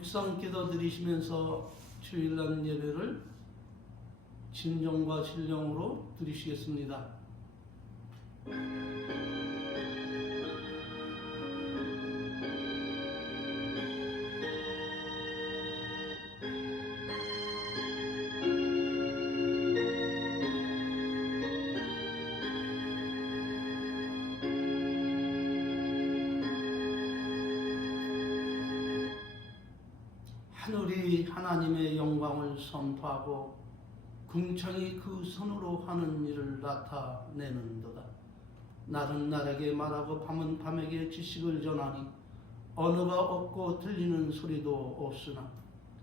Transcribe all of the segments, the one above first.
묵상 기도 드리시면서 주일날 예배를 진정과 진령으로 드리시겠습니다. 하늘이 하나님의 영광을 선포하고 궁창이 그 손으로 하는 일을 나타내는도다. 날은 날에게 말하고 밤은 밤에게 지식을 전하니 언어가 없고 들리는 소리도 없으나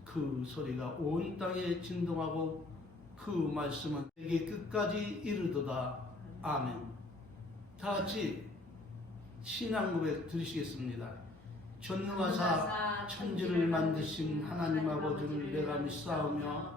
그 소리가 온 땅에 진동하고 그 말씀은 세계 끝까지 이르도다. 아멘. 다 같이 신앙 고백 드리시겠습니다. 전능하사 천지를 만드신 하나님 아버지를 내가 믿사오며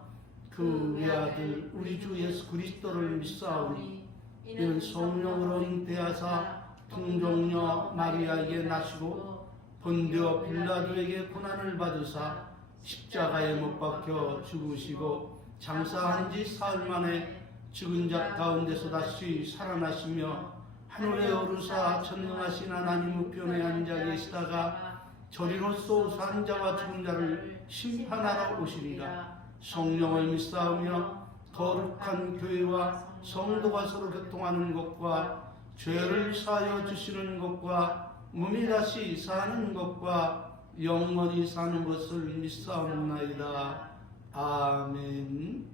그 외아들 우리 주 예수 그리스도를 믿사오니 이는 성령으로 잉태하사 동정녀 마리아에게 나시고 본디오 빌라도에게 고난을 받으사 십자가에 못 박혀 죽으시고 장사한 지 사흘 만에 죽은 자 가운데서 다시 살아나시며 하늘에 오르사 전능하신 하나님 우편에 앉아 계시다가 저리로서 산 자와 죽은 자를 심판하러 오시리라. 성령을 믿사오며 거룩한 교회와 성도가 서로 교통하는 것과 죄를 사하여 주시는 것과 몸이 다시 사는 것과 영원히 사는 것을 믿사옵나이다. 아멘.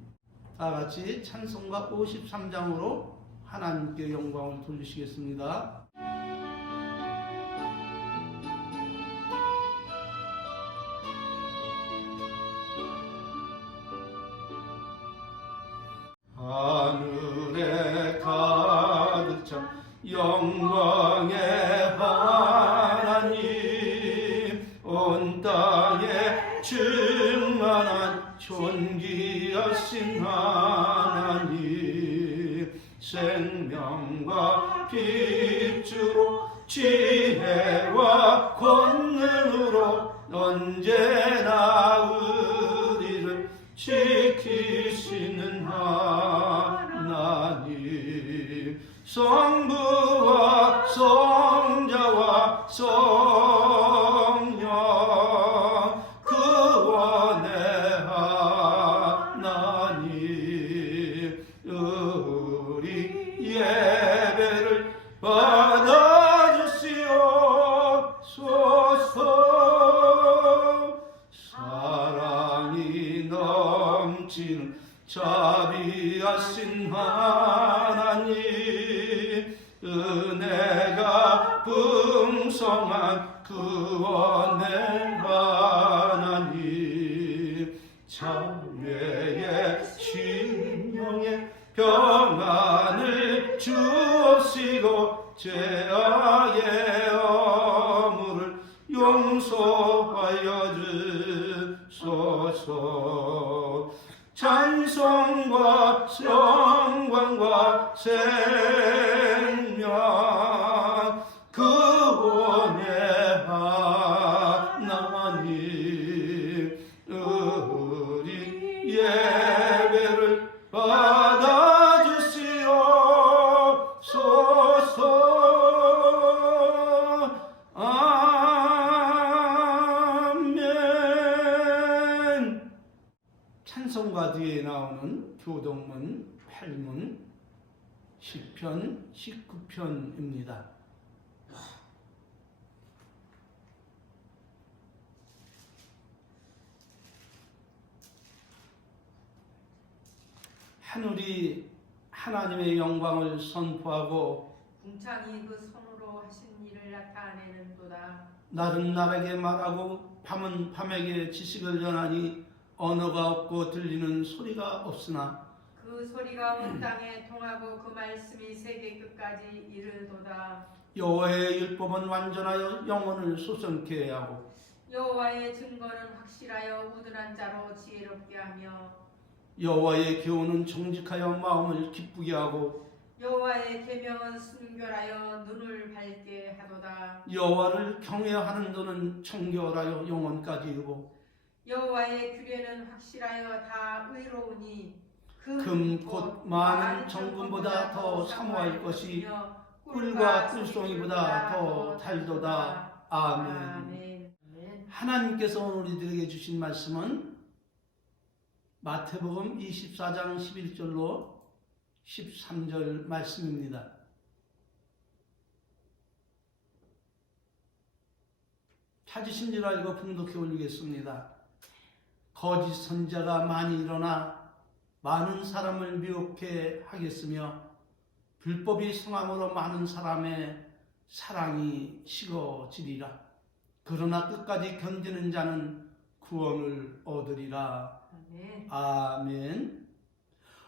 다같이 찬송가 53장으로 하나님께 영광을 돌리시겠습니다. 하늘에 가득 찬 영광의 하나님, 온 땅에 충만한 존귀하신 하나님, 생명과 빛으로 지혜와 권능으로 언제나 우리를 지키시는 하나님, 성부와 성자와 성령 구원의 하나님, 우리 예배를 받아주시옵소서. 사랑이 넘치는 자비하신 하나님, 은혜가 풍성한 구원의 하나님, 자매의 심령에 평안을 주옵시고 죄악의 허물을 용서하여 주소서. 찬송과 영광과 생명 구원의 하나님, 우리 예배를 받아주시옵소서. 아멘. 찬송가 뒤에 나오는 교동문 8문 시편 19편입니다. 하늘이 하나님의 영광을 선포하고 궁창이 그 손으로 하신 일을 나타내는도다. 날은 날에게 말하고 밤은 밤에게 지식을 전하니 언어가 없고 들리는 소리가 없으나 그 소리가 온 땅에 통하고 그 말씀이 세계 끝까지 이르도다. 여호와의 율법은 완전하여 영혼을 소성케 하고 여호와의 증거는 확실하여 우둔한 자로 지혜롭게 하며 여호와의 교훈은 정직하여 마음을 기쁘게 하고 여호와의 계명은 순결하여 눈을 밝게 하도다. 여호와를 경외하는 도는 청결하여 영혼까지 이르고 여호와의 규례는 확실하여 다 의로우니 금 곧 많은 정금보다 더 사모할 것이 꿀과 꿀송이보다 더 달도다. 아멘. 아멘. 하나님께서 오늘 우리들에게 주신 말씀은 마태복음 24장 11절로 13절 말씀입니다. 찾으신 줄 알고 봉독해 올리겠습니다. 거짓 선자가 많이 일어나 많은 사람을 미혹해 하겠으며 불법이 성함으로 많은 사람의 사랑이 식어지리라. 그러나 끝까지 견디는 자는 구원을 얻으리라. 아멘. 아멘.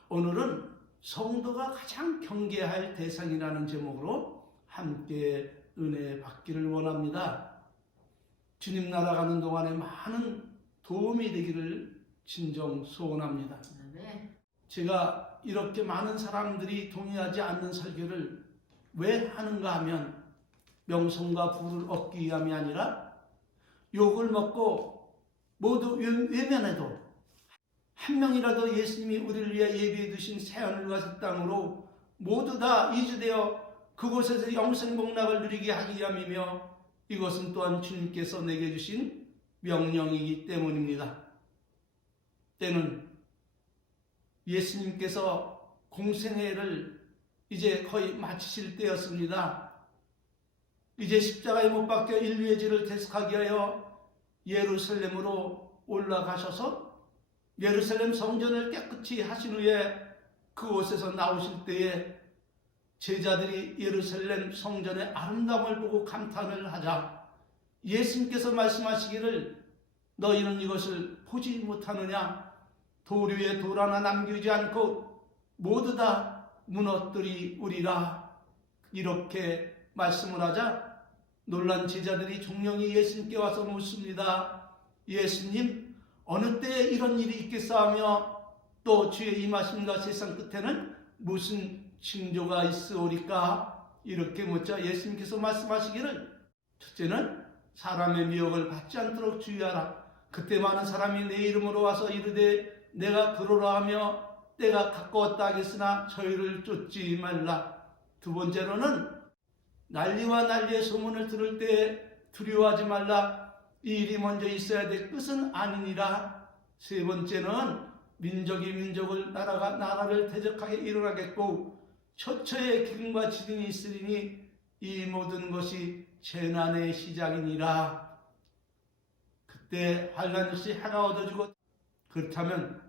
오늘은 성도가 가장 경계할 대상이라는 제목으로 함께 은혜 받기를 원합니다. 주님 나라 가는 동안에 많은 도움이 되기를 진정 소원합니다. 아멘. 제가 이렇게 많은 사람들이 동의하지 않는 설교를 왜 하는가 하면 명성과 부를 얻기 위함이 아니라 욕을 먹고 모두 외면해도 한 명이라도 예수님이 우리를 위해 예비해 두신 새하늘과 새 땅으로 모두 다 이주되어 그곳에서 영생복락을 누리게 하기 위함이며 이것은 또한 주님께서 내게 주신 명령이기 때문입니다. 때는 예수님께서 공생애를 이제 거의 마치실 때였습니다. 이제 십자가에 못 박혀 인류의 죄를 대속하기 위하여 예루살렘으로 올라가셔서 예루살렘 성전을 깨끗이 하신 후에 그곳에서 나오실 때에 제자들이 예루살렘 성전의 아름다움을 보고 감탄을 하자 예수님께서 말씀하시기를 너희는 이것을 보지 못하느냐? 돌 위에 돌 하나 남기지 않고 모두 다 무너뜨리우리라. 이렇게 말씀을 하자 놀란 제자들이 종영이 예수님께 와서 묻습니다. 예수님, 어느 때에 이런 일이 있겠사하며 또 주의 임하심과 세상 끝에는 무슨 징조가 있으오리까? 이렇게 묻자 예수님께서 말씀하시기를 첫째는 사람의 미혹을 받지 않도록 주의하라. 그때 많은 사람이 내 이름으로 와서 이르되 내가 그러라 하며 때가 가까웠다 하겠으나 저희를 쫓지 말라. 두 번째로는 난리와 난리의 소문을 들을 때 두려워하지 말라. 이 일이 먼저 있어야 될 끝은 아니니라. 세 번째는 민족이 민족을 나라가 나라를 대적하게 일어나겠고 처처의 기근과 지진이 있으리니 이 모든 것이 재난의 시작이니라. 그때 환난 없이 해가 얻어지고 그렇다면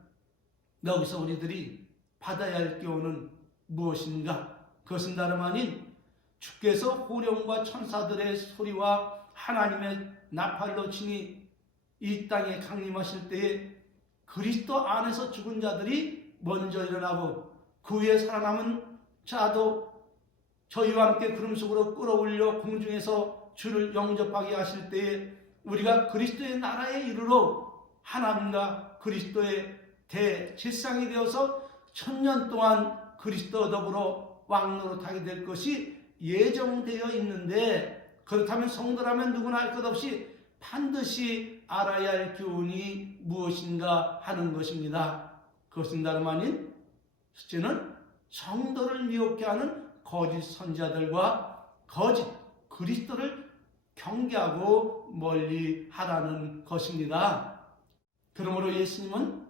여기서 우리들이 받아야 할 교훈은 무엇인가? 그것은 다름 아닌 주께서 호령과 천사들의 소리와 하나님의 나팔로 치니 이 땅에 강림하실 때에 그리스도 안에서 죽은 자들이 먼저 일어나고 그 후에 살아남은 자도 저희와 함께 구름 속으로 끌어올려 공중에서 주를 영접하게 하실 때에 우리가 그리스도의 나라에 이르러 하나님과 그리스도의 대제사장이 되어서 1000년 동안 그리스도와 더불어 왕노릇하게 될 것이 예정되어 있는데 그렇다면 성도라면 누구나 알 것 없이 반드시 알아야 할 교훈이 무엇인가 하는 것입니다. 그것은 다름 아닌 첫째는 성도를 미혹해 하는 거짓 선지자들과 거짓 그리스도를 경계하고 멀리 하라는 것입니다. 그러므로 예수님은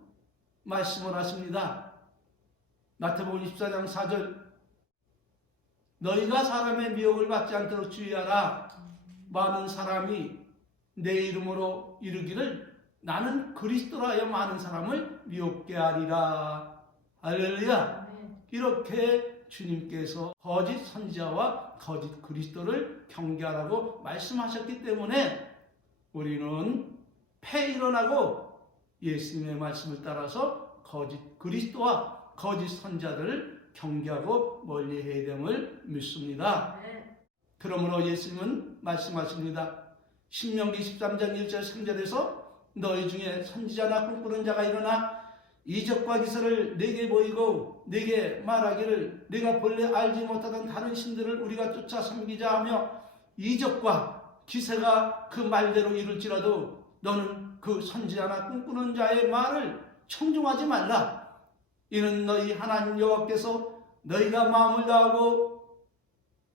말씀을 하십니다. 마태복음 24장 4절 너희가 사람의 미혹을 받지 않도록 주의하라. 많은 사람이 내 이름으로 이르기를 나는 그리스도라 하여 많은 사람을 미혹게 하리라. 할렐루야. 이렇게 주님께서 거짓 선지자와 거짓 그리스도를 경계하라고 말씀하셨기 때문에 우리는 패 일어나고 예수님의 말씀을 따라서 거짓 그리스도와 거짓 선지자들을 경계하고 멀리해야 됨을 믿습니다. 그러므로 예수님은 말씀하십니다. 신명기 13장 1절 3절에서 너희 중에 선지자나 꿈꾸는 자가 일어나 이적과 기사를 내게 보이고 내게 말하기를 내가 본래 알지 못하던 다른 신들을 우리가 쫓아 섬기자 하며 이적과 기사가 그 말대로 이룰지라도 너는 그 선지자나 꿈꾸는 자의 말을 청중하지 말라. 이는 너희 하나님 여호와께서 너희가 마음을 다하고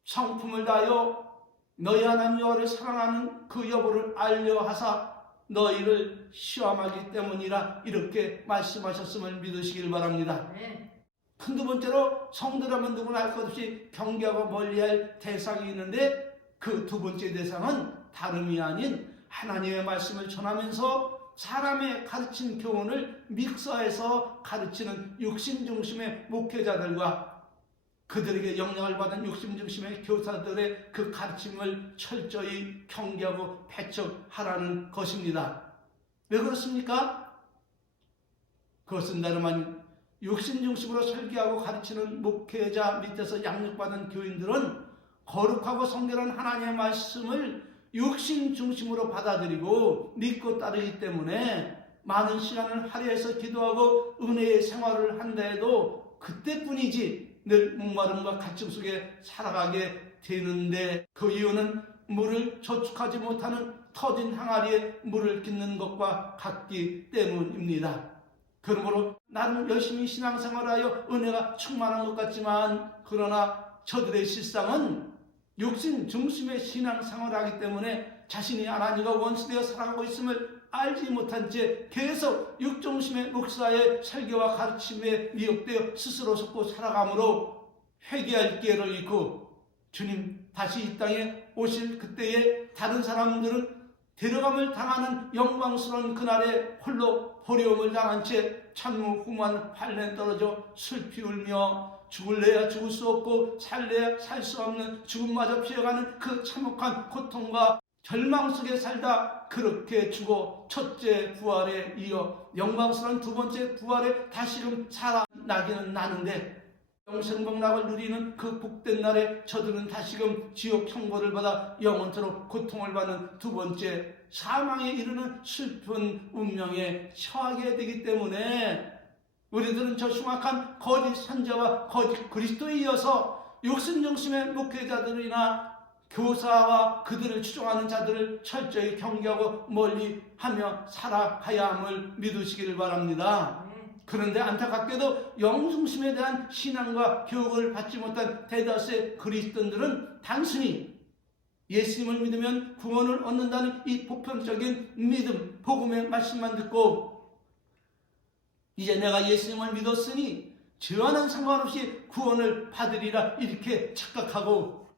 성품을 다하여 너희 하나님 여호와를 사랑하는 그 여부를 알려 하사 너희를 시험하기 때문이라 이렇게 말씀하셨음을 믿으시길 바랍니다. 두 번째로 성도라면 누구나 알 것 없이 경계하고 멀리할 대상이 있는데 그 두 번째 대상은 다름이 아닌 하나님의 말씀을 전하면서 사람의 가르친 교훈을 믹서해서 가르치는 육신 중심의 목회자들과 그들에게 영향을 받은 육신 중심의 교사들의 그 가르침을 철저히 경계하고 배척하라는 것입니다. 왜 그렇습니까? 그것은 다름 아닌 육신 중심으로 설교하고 가르치는 목회자 밑에서 양육받은 교인들은 거룩하고 성결한 하나님의 말씀을 육신 중심으로 받아들이고 믿고 따르기 때문에 많은 시간을 할애해서 기도하고 은혜의 생활을 한다 해도 그때뿐이지 늘 목마름과 갈증 속에 살아가게 되는데 그 이유는 물을 저축하지 못하는 터진 항아리에 물을 깃는 것과 같기 때문입니다. 그러므로 나는 열심히 신앙생활하여 은혜가 충만한 것 같지만 그러나 저들의 실상은 육신 중심의 신앙생활을 하기 때문에 자신이 하나님과 원수되어 살아가고 있음을 알지 못한 채 계속 육중심의 목사의 설교와 가르침에 미혹되어 스스로 속고 살아가므로 회개할 기회를 잃고 주님 다시 이 땅에 오실 그때에 다른 사람들은 데려감을 당하는 영광스러운 그날에 홀로 버려움을 당한 채 천무후무한 환란에 떨어져 슬피 울며 죽을래야 죽을 수 없고 살래야 살 수 없는 죽음마저 피해가는 그 참혹한 고통과 절망 속에 살다 그렇게 죽어 첫째 부활에 이어 영광스러운 두 번째 부활에 다시금 살아나기는 나는데 영생복락을 누리는 그 복된 날에 저들은 다시금 지옥 형벌을 받아 영원토록 고통을 받는 두 번째 사망에 이르는 슬픈 운명에 처하게 되기 때문에 우리들은 저 흉악한 거짓 선자와 거짓 그리스도에 이어서 육신 중심의 목회자들이나 교사와 그들을 추종하는 자들을 철저히 경계하고 멀리하며 살아가야 함을 믿으시기를 바랍니다. 그런데 안타깝게도 영중심에 대한 신앙과 교육을 받지 못한 대다수의 그리스도인들은 단순히 예수님을 믿으면 구원을 얻는다는 이 보편적인 믿음, 복음의 말씀만 듣고 이제 내가 예수님을 믿었으니 죄와는 상관없이 구원을 받으리라 이렇게 착각하고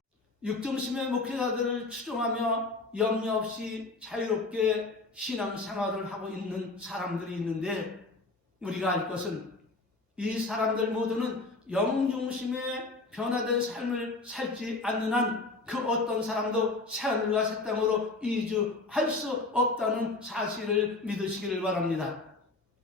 육중심의 목회자들을 추종하며 염려 없이 자유롭게 신앙생활을 하고 있는 사람들이 있는데 우리가 알 것은 이 사람들 모두는 영중심의 변화된 삶을 살지 않는 한 그 어떤 사람도 새하늘과 새 땅으로 이주할 수 없다는 사실을 믿으시기를 바랍니다.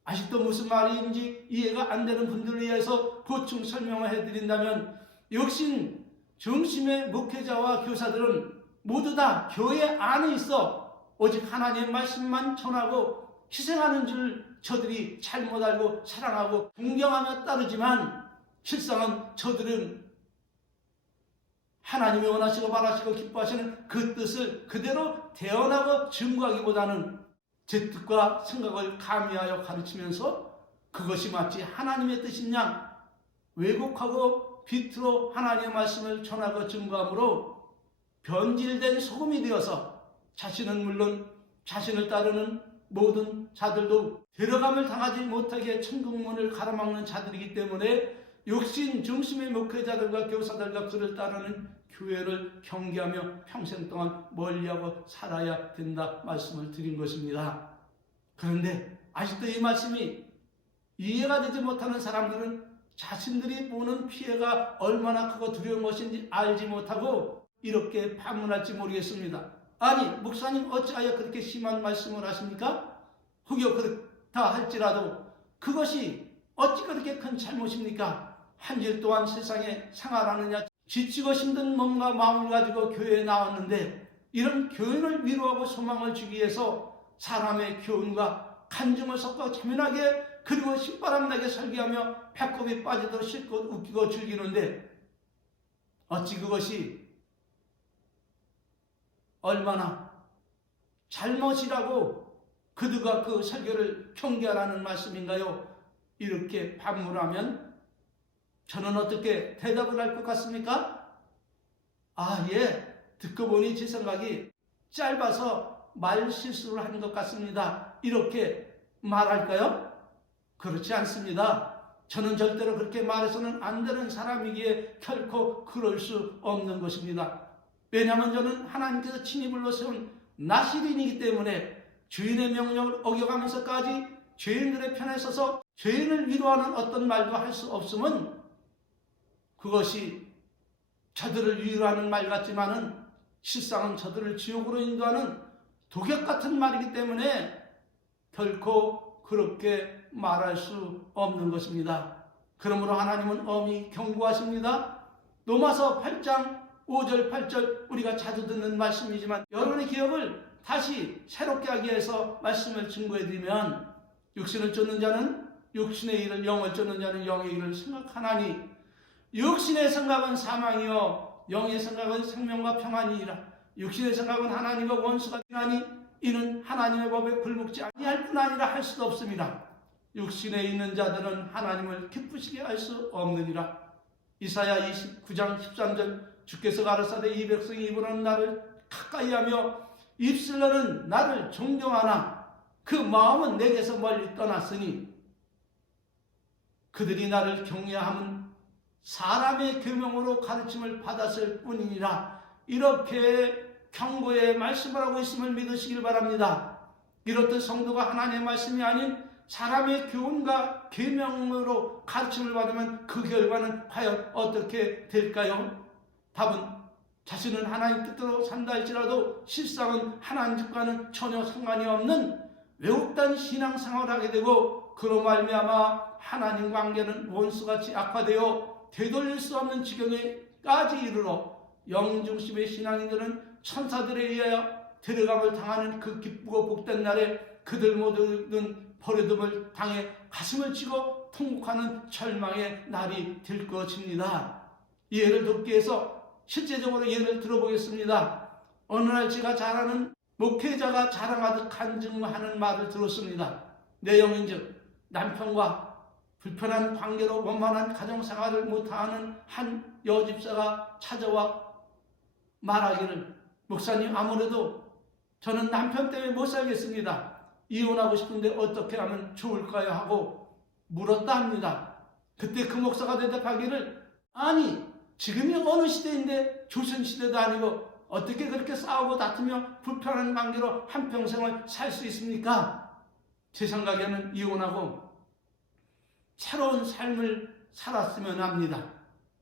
아직도 무슨 말인지 이해가 안 되는 분들을 위해서 보충 설명을 해드린다면 육신 중심의 목회자와 교사들은 모두 다 교회 안에 있어 오직 하나님의 말씀만 전하고 희생하는 줄 저들이 잘못 알고 사랑하고 존경하며 따르지만 실상은 저들은 하나님이 원하시고 바라시고 기뻐하시는 그 뜻을 그대로 대언하고 증거하기보다는 제 뜻과 생각을 가미하여 가르치면서 그것이 마치 하나님의 뜻인 양 왜곡하고 비틀어 하나님의 말씀을 전하고 증거함으로 변질된 소금이 되어서 자신은 물론 자신을 따르는 모든 자들도 데려감을 당하지 못하게 천국문을 가로막는 자들이기 때문에 육신 중심의 목회자들과 교사들과 그를 따르는 교회를 경계하며 평생 동안 멀리하고 살아야 된다 말씀을 드린 것입니다. 그런데 아직도 이 말씀이 이해가 되지 못하는 사람들은 자신들이 보는 피해가 얼마나 크고 두려운 것인지 알지 못하고 이렇게 반문할지 모르겠습니다. 아니 목사님 어찌하여 그렇게 심한 말씀을 하십니까? 혹여 그렇다 할지라도 그것이 어찌 그렇게 큰 잘못입니까? 한 주일 동안 세상에 생활하느냐 지치고 힘든 몸과 마음을 가지고 교회에 나왔는데 이런 교인을 위로하고 소망을 주기 위해서 사람의 교훈과 간증을 섞어 재미나게 그리고 신바람나게 설교하며 배꼽이 빠지도록 실컷 웃기고 즐기는데 어찌 그것이 얼마나 잘못이라고 그들과 그 설교를 경계하라는 말씀인가요? 이렇게 반문하면 저는 어떻게 대답을 할 것 같습니까? 아, 예, 듣고 보니 제 생각이 짧아서 말 실수를 한 것 같습니다. 이렇게 말할까요? 그렇지 않습니다. 저는 절대로 그렇게 말해서는 안 되는 사람이기에 결코 그럴 수 없는 것입니다. 왜냐하면 저는 하나님께서 친히 불러세운 나시린이기 때문에 주인의 명령을 어겨가면서까지 죄인들의 편에 서서 죄인을 위로하는 어떤 말도 할 수 없음은 그것이 저들을 위로하는 말 같지만은 실상은 저들을 지옥으로 인도하는 독약 같은 말이기 때문에 결코 그렇게 말할 수 없는 것입니다. 그러므로 하나님은 엄히 경고하십니다. 로마서 8장 5절 8절 우리가 자주 듣는 말씀이지만 여러분의 기억을 다시 새롭게 하기 위해서 말씀을 증거해드리면 육신을 쫓는 자는 육신의 일을, 영을 쫓는 자는 영의 일을 생각하나니 육신의 생각은 사망이요 영의 생각은 생명과 평안이니라. 육신의 생각은 하나님과 원수가 되나니 이는 하나님의 법에 굴복지 아니할 뿐 아니라 할 수도 없습니다. 육신에 있는 자들은 하나님을 기쁘시게 할 수 없느니라. 이사야 29장 13절 주께서 가라사대 이 백성이 입으로는 나를 가까이하며 입술로는 나를 존경하나 그 마음은 내게서 멀리 떠났으니 그들이 나를 경외함은 사람의 계명으로 가르침을 받았을 뿐이니라. 이렇게 경고의 말씀을 하고 있음을 믿으시길 바랍니다. 이렇듯 성도가 하나님의 말씀이 아닌 사람의 교훈과 계명으로 가르침을 받으면 그 결과는 과연 어떻게 될까요? 답은 자신은 하나님 뜻대로 산다 할지라도 실상은 하나님 뜻과는 전혀 상관이 없는 왜곡된 신앙생활을 하게 되고 그로 말미암아 하나님 관계는 원수같이 악화되어 되돌릴 수 없는 지경에까지 이르러 영중심의 신앙인들은 천사들에 의하여 데려감을 당하는 그 기쁘고 복된 날에 그들 모두는 버려둠을 당해 가슴을 치고 통곡하는 절망의 날이 될 것입니다. 이 예를 돕기 위해서 실제적으로 예를 들어보겠습니다. 어느 날 제가 잘 아는 목회자가 자랑하듯 간증하는 말을 들었습니다. 내용인즉 남편과 불편한 관계로 원만한 가정생활을 못하는 한 여집사가 찾아와 말하기를 목사님 아무래도 저는 남편 때문에 못 살겠습니다. 이혼하고 싶은데 어떻게 하면 좋을까요? 하고 물었다 합니다. 그때 그 목사가 대답하기를 아니 지금이 어느 시대인데 조선시대도 아니고 어떻게 그렇게 싸우고 다투며 불편한 관계로 한평생을 살 수 있습니까? 제 생각에는 이혼하고 새로운 삶을 살았으면 합니다.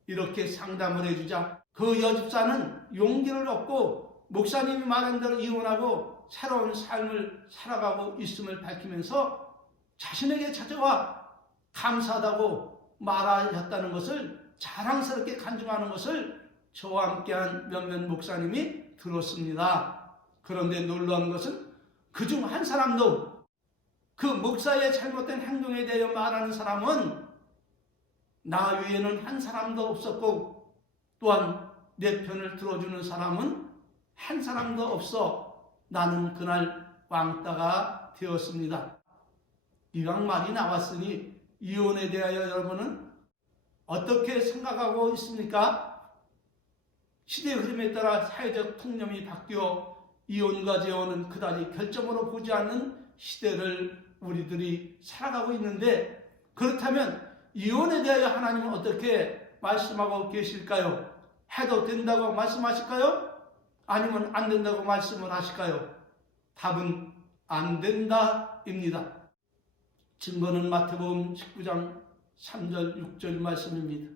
이렇게 상담을 해주자 그 여집사는 용기를 얻고 목사님이 말한 대로 이혼하고 새로운 삶을 살아가고 있음을 밝히면서 자신에게 찾아와 감사하다고 말하였다는 것을 자랑스럽게 간증하는 것을 저와 함께한 몇몇 목사님이 들었습니다. 그런데 놀라운 것은 그중 한 사람도 그 목사의 잘못된 행동에 대해 말하는 사람은 나 외에는 한 사람도 없었고 또한 내 편을 들어주는 사람은 한 사람도 없어 나는 그날 왕따가 되었습니다. 이왕 말이 나왔으니 이혼에 대하여 여러분은 어떻게 생각하고 있습니까? 시대의 흐름에 따라 사회적 통념이 바뀌어 이혼과 재혼은 그다지 결점으로 보지 않는 시대를 우리들이 살아가고 있는데 그렇다면 이혼에 대하여 하나님은 어떻게 말씀하고 계실까요? 해도 된다고 말씀하실까요? 아니면 안 된다고 말씀을 하실까요? 답은 안 된다입니다. 증거는 마태복음 19장 3절 6절 말씀입니다.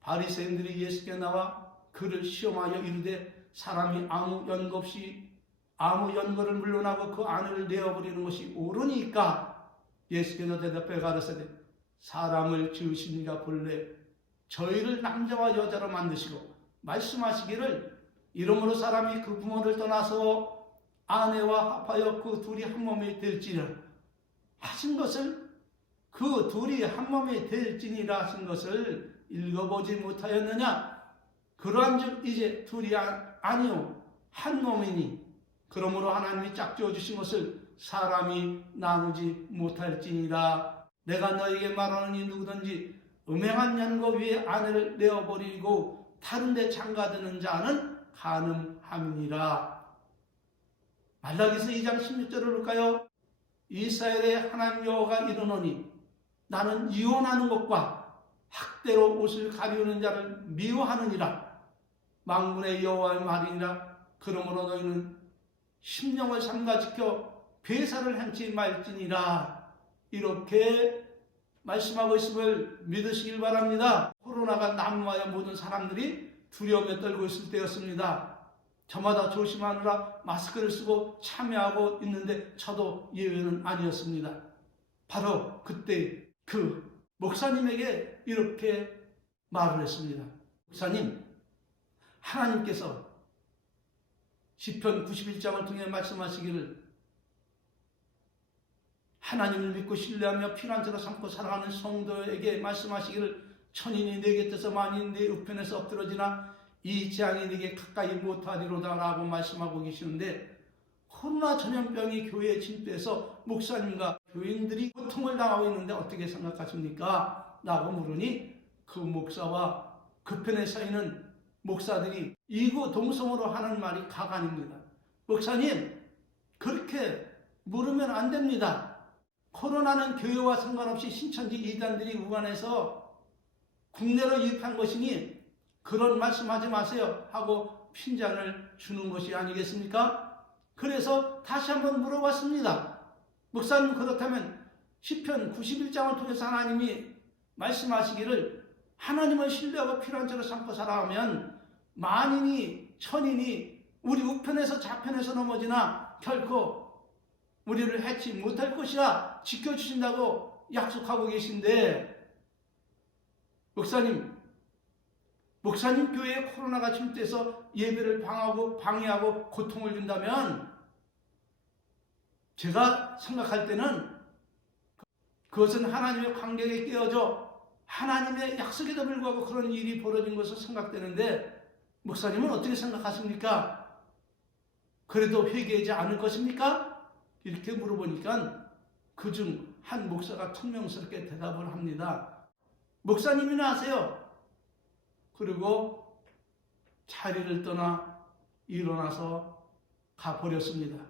바리새인들이 예수께 나와 그를 시험하여 이르되 사람이 아무 연고 없이 아무 연고를 물러나고 그 아내를 내어버리는 것이 옳으니까 예수께서 대답해 가라사대 사람을 지으신 이가 본래 저희를 남자와 여자로 만드시고 말씀하시기를 이러므로 사람이 그 부모를 떠나서 아내와 합하여 그 둘이 한 몸이 될지라 하신 것을 그 둘이 한 몸이 될지니라 하신 것을 읽어보지 못하였느냐? 그러한즉 이제 둘이 아니요 한 몸이니 그러므로 하나님이 짝지어 주신 것을 사람이 나누지 못할지니라. 내가 너에게 말하노니 누구든지 음행한 연고 위에 아내를 내어버리고 다른 데 장가드는 자는 간음함이니라. 말라기서 2장 16절을 볼까요? 이스라엘의 하나님 여호와가 이르노니 나는 이혼하는 것과 학대로 옷을 가리우는 자를 미워하느니라. 만군의 여호와의 말이니라. 그러므로 너희는 심령을 삼가지켜 괴사를 행치 말지니라. 이렇게 말씀하고 있음을 믿으시길 바랍니다. 코로나가 난무하여 모든 사람들이 두려움에 떨고 있을 때였습니다. 저마다 조심하느라 마스크를 쓰고 참여하고 있는데 저도 예외는 아니었습니다. 바로 그때 그 목사님에게 이렇게 말을 했습니다. 목사님, 하나님께서 시편 91장을 통해 말씀하시기를 하나님을 믿고 신뢰하며 피난처로 삼고 살아가는 성도에게 말씀하시기를 천인이 내 곁에서 만인이 내 우편에서 엎드러지나 이 재앙이 네게 가까이 못하리로다 라고 말씀하고 계시는데, 코로나 전염병이 교회에 침투해서 목사님과 교인들이 고통을 당하고 있는데 어떻게 생각하십니까? 라고 물으니 그 목사와 그 편에 서 있는 목사들이 이구동성으로 하는 말이 가관입니다. 목사님, 그렇게 물으면 안 됩니다. 코로나는 교회와 상관없이 신천지 이단들이 우간해서 국내로 유입한 것이니 그런 말씀하지 마세요 하고 핀잔을 주는 것이 아니겠습니까? 그래서 다시 한번 물어봤습니다. 목사님, 그렇다면 시편 91장을 통해서 하나님이 말씀하시기를 하나님을 신뢰하고 피난처로 삼고 살아가면 만인이 천인이 우리 우편에서 좌편에서 넘어지나 결코 우리를 해치 못할 것이라 지켜주신다고 약속하고 계신데, 목사님 교회에 코로나가 침투해서 예배를 방해하고 고통을 준다면 제가 생각할 때는 그것은 하나님의 관계에 깨어져 하나님의 약속에도 불구하고 그런 일이 벌어진 것으로 생각되는데, 목사님은 어떻게 생각하십니까? 그래도 회개하지 않을 것입니까? 이렇게 물어보니까 그중 한 목사가 퉁명스럽게 대답을 합니다. 목사님이나 하세요. 그리고 자리를 떠나 일어나서 가버렸습니다.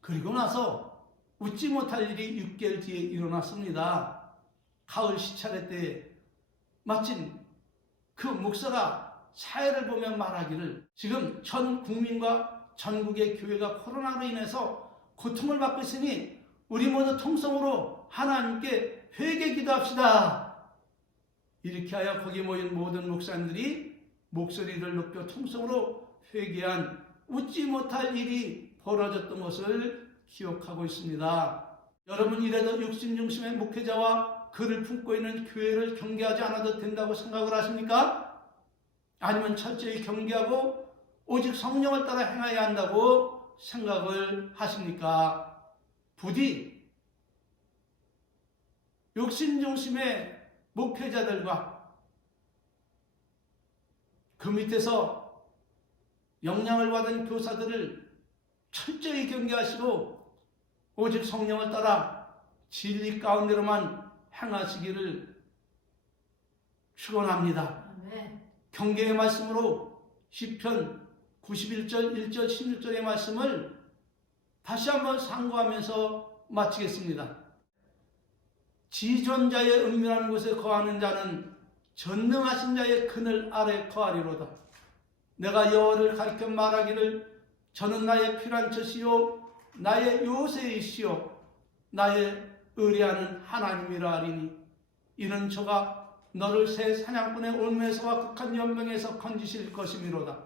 그리고 나서 웃지 못할 일이 6개월 뒤에 일어났습니다. 가을 시차례 때 마침 그 목사가 사회를 보며 말하기를 지금 전 국민과 전국의 교회가 코로나로 인해서 고통을 받고 있으니 우리 모두 통성으로 하나님께 회개 기도합시다. 이렇게 하여 거기 모인 모든 목사님들이 목소리를 높여 통성으로 회개한 웃지 못할 일이 벌어졌던 것을 기억하고 있습니다. 여러분, 이래도 육신 중심의 목회자와 그를 품고 있는 교회를 경계하지 않아도 된다고 생각을 하십니까? 아니면 철저히 경계하고 오직 성령을 따라 행해야 한다고 생각을 하십니까? 부디 육신 중심의 목회자들과 그 밑에서 영향을 받은 교사들을 철저히 경계하시고 오직 성령을 따라 진리 가운데로만 행하시기를 축원합니다. 경계의 말씀으로 시편 91절 1절 16절의 말씀을 다시 한번 상고하면서 마치겠습니다. 지존자의 은밀한 곳에 거하는 자는 전능하신 자의 그늘 아래 거하리로다. 내가 여호와를 가리켜 말하기를 저는 나의 피난처시요 나의 요새이시요 나의 의뢰하는 하나님이라 하리니 이는 저가 너를 새 사냥꾼의 올무에서와 극한 연병에서 건지실 것이미로다.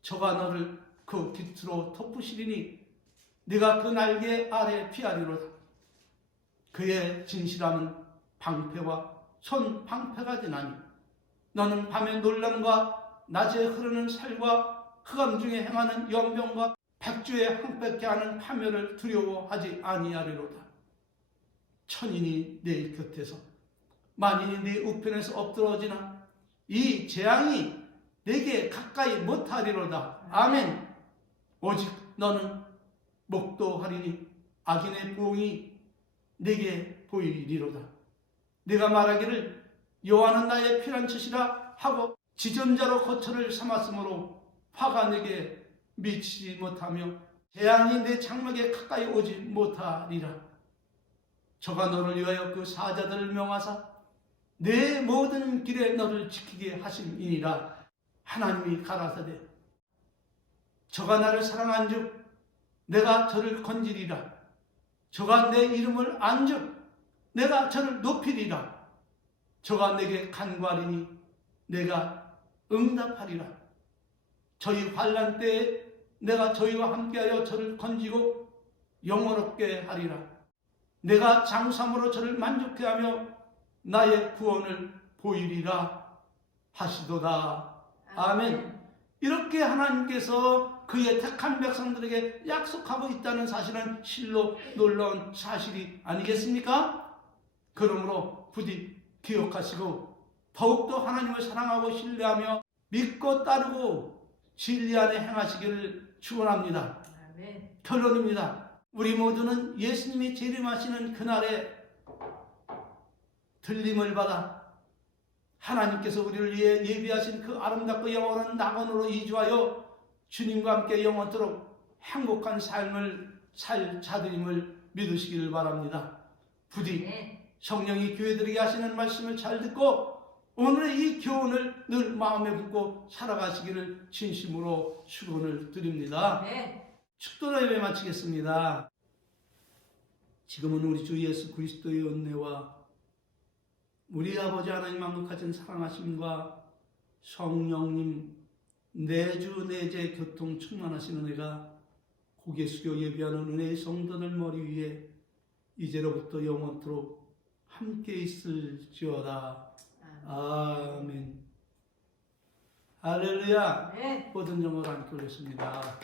저가 너를 그 깃으로 덮으시리니 네가 그 날개 아래 피하리로다. 그의 진실함은 방패와 손 방패가 되나니 너는 밤의 놀람과 낮에 흐르는 살과 흑암 중에 행하는 연병과 백주에 항백케 하는 파멸을 두려워하지 아니하리로다. 천인이 내 곁에서 만인이 네 우편에서 엎드러지나 이 재앙이 내게 가까이 못하리로다. 아멘. 오직 너는 목도하리니 악인의 부엉이 내게 보이리로다. 내가 말하기를 여호와는 나의 피난처시라 하고 지존자로 거처를 삼았으므로 화가 내게 미치지 못하며 재앙이 내 장막에 가까이 오지 못하리라. 저가 너를 위하여 그 사자들을 명하사 내 모든 길에 너를 지키게 하심이니라. 하나님이 가라사대 저가 나를 사랑한즉 내가 저를 건지리라. 저가 내 이름을 안즉 내가 저를 높이리라. 저가 내게 간구하리니 내가 응답하리라. 저희 환난 때에 내가 저희와 함께하여 저를 건지고 영원롭게 하리라. 내가 장삼으로 저를 만족해 하며 나의 구원을 보이리라 하시도다. 아멘. 이렇게 하나님께서 그의 택한 백성들에게 약속하고 있다는 사실은 실로 놀라운 사실이 아니겠습니까? 그러므로 부디 기억하시고 더욱더 하나님을 사랑하고 신뢰하며 믿고 따르고 진리 안에 행하시기를 축원합니다. 아멘. 결론입니다. 우리 모두는 예수님이 재림하시는 그날에 들림을 받아 하나님께서 우리를 위해 예비하신 그 아름답고 영원한 낙원으로 이주하여 주님과 함께 영원토록 행복한 삶을 살 자들임을 믿으시기를 바랍니다. 부디 성령이 교회들에게 하시는 말씀을 잘 듣고 오늘의 이 교훈을 늘 마음에 품고 살아가시기를 진심으로 축원을 드립니다. 축도로 예배 마치겠습니다. 지금은 우리 주 예수 그리스도의 은혜와 우리 아버지 하나님 만국하신 사랑하심과 성령님 내주 내재 교통 충만하신 은혜가 고개 숙여 예배하는 은혜의 성도들 머리 위에 이제로부터 영원토록 함께 있을지어다. 아멘. 할렐루야. 모든 영어를 함께 올렸습니다.